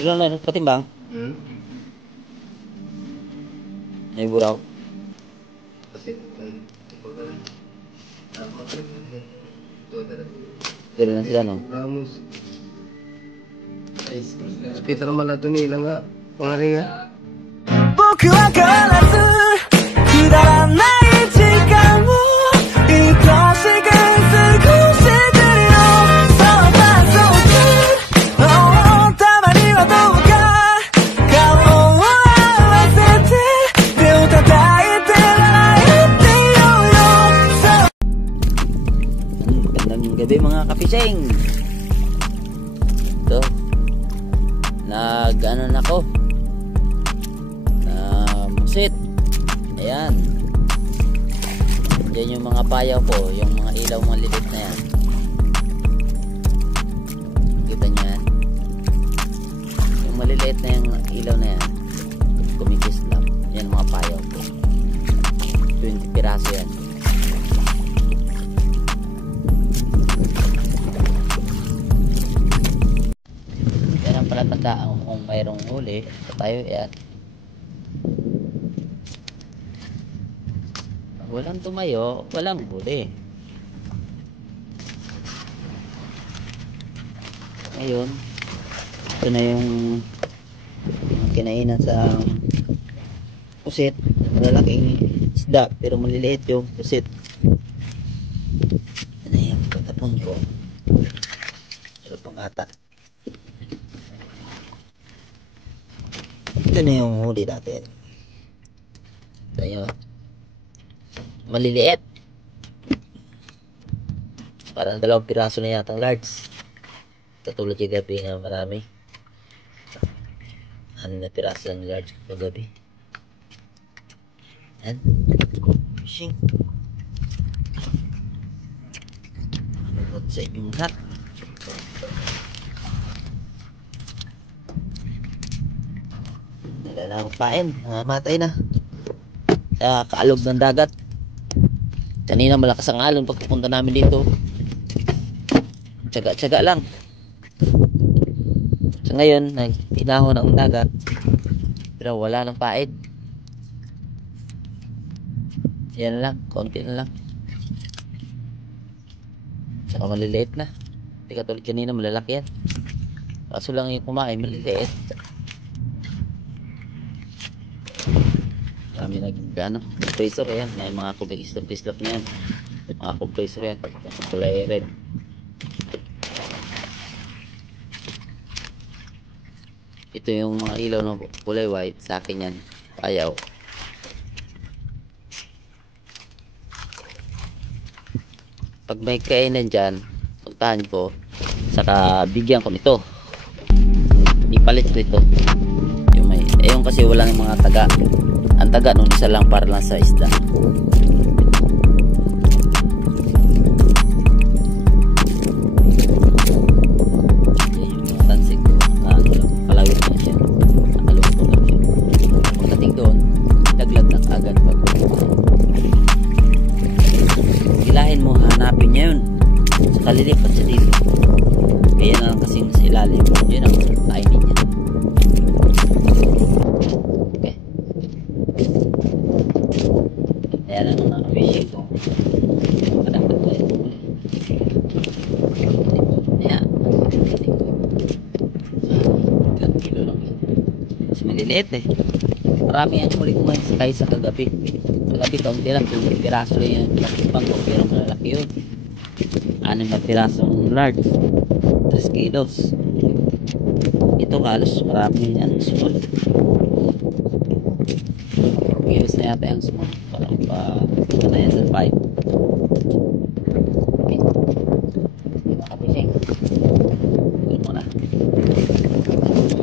Sila na patimbang. Ay buraw. Sila na sila no. Kita naman na ito nila nga. Pangari nga. 僕は変わらずくだらない時間を愛しく過ごしてるよ。そうだそうだ、たまにはどうか顔を合わせて手を叩いて笑ってよよ。 Gandang gabi mga kapising. Ito. Nag-ano na ako. Sit. Ayan. Diyan yung mga payaw ko, yung mga ilaw maliliit na yan. Kita nyo yan? Yung maliliit na yung ilaw na yan, kumikislap. Yan mga payaw ko. 20 piraso yan. Yan ang palatandaan kung mayroong huli. Ito tayo yan. Walang tumayo, walang huli. Ngayon, ito na yung kinainan sa pusit. Malalaking isda, pero maliliit yung pusit. Ito na yung patapon ko. Ito pang ata. Ito na yung huli natin. Ito yun. Maliliit. Parang 2 piraso na yata ang large. Katulad yung gabi nga marami. 6 na piraso ng large kagabi. Yan. Fishing. Ano sa inyong lahat? Wala na akong pain. Namatay na. Sa kaalog ng dagat. Kanina malakas ang alon pagpunta namin dito. Tsaga-tsaga lang. So ngayon, nag-inahon ang dagat. Pero wala nang paid. Yan lang, konti na lang. Saka maliliit na. Hindi katulad kanina malalaki yan. Kaso lang yung kumain, maliliit. Kami nag-ano, compressor yan. May mga compressor na yan. Mga compressor yan. Kulay red. Ito yung mga ilaw na kulay white. Sa akin yan. Ayaw. Pag may kainan dyan, puntahan ko. Saka bigyan ko nito. Ipalit ko ito. Yung may, yung kasi wala ng mga taga. Ang taga nung isa lang para lang sa isda. Yung mga tansik ko, kalawit na siya. Nakalungkot lang siya. Pagdating doon, daglag ng agad pag hilahin mo, hanapin niya yun. Sa kalilipat siya dito. Kaya na lang kasing sa ilalim. Yun ang timing niya. Ayan ang mga fishing ko. Madapat ko ito. Ayan. 3 kilo lang. Mas maliliit eh. Marami ang huli ko ngayon sakay sa kagabi. Kagabi kaunti lang. 2 piraso yung nakipang ko. Pero malaki yun. 6 na pirasong large. 3 kilos. Ito halos marami yan. Small. Kilos na yata yung small. Parang pa na yan sa 5. Okay. Makapising. Gawin mo na.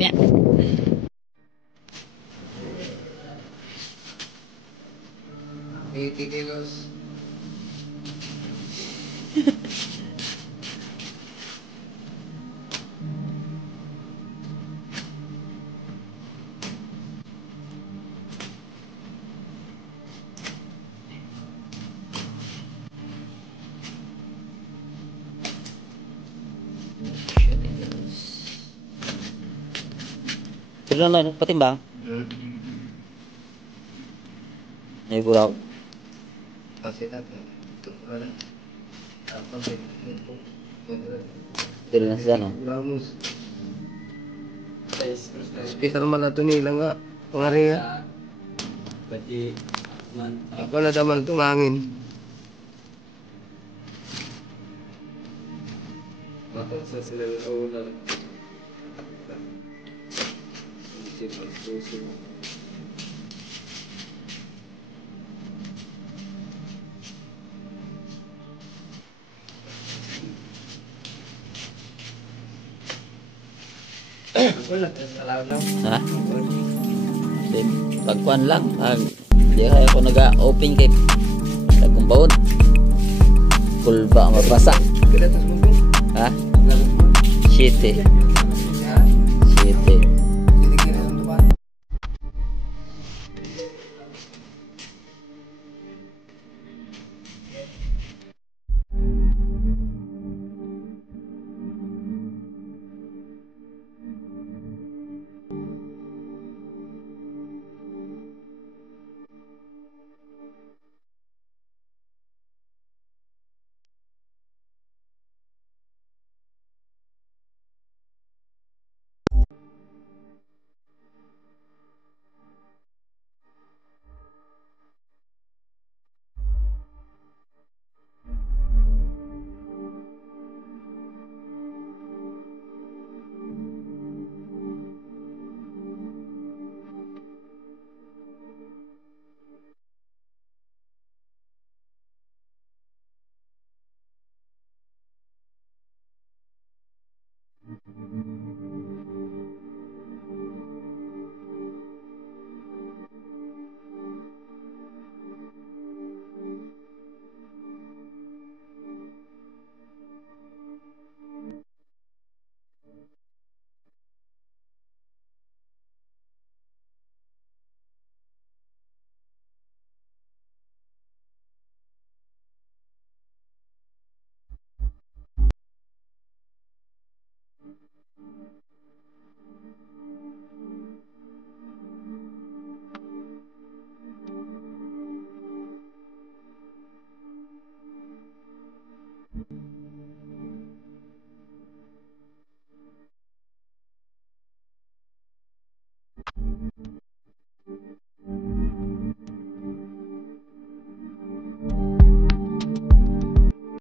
Yan. 80 kilos. Meron lang, patimbang. May buraw. Kasi natin. Ito, wala. Tapos, ito. Dito na siya, no? Ramos. Hospital malato nila nga. Pangari nga. Ako na daman tungangin. Sa sila na una. Wala, salamat lang. Ha? Then, pagkuhan lang. Di kaya ako nag-open kay nagkumbaon. Kulba mabasa. Kailan mo ito? Ha? Shite. Shite. Hindi kailan mo ito ba?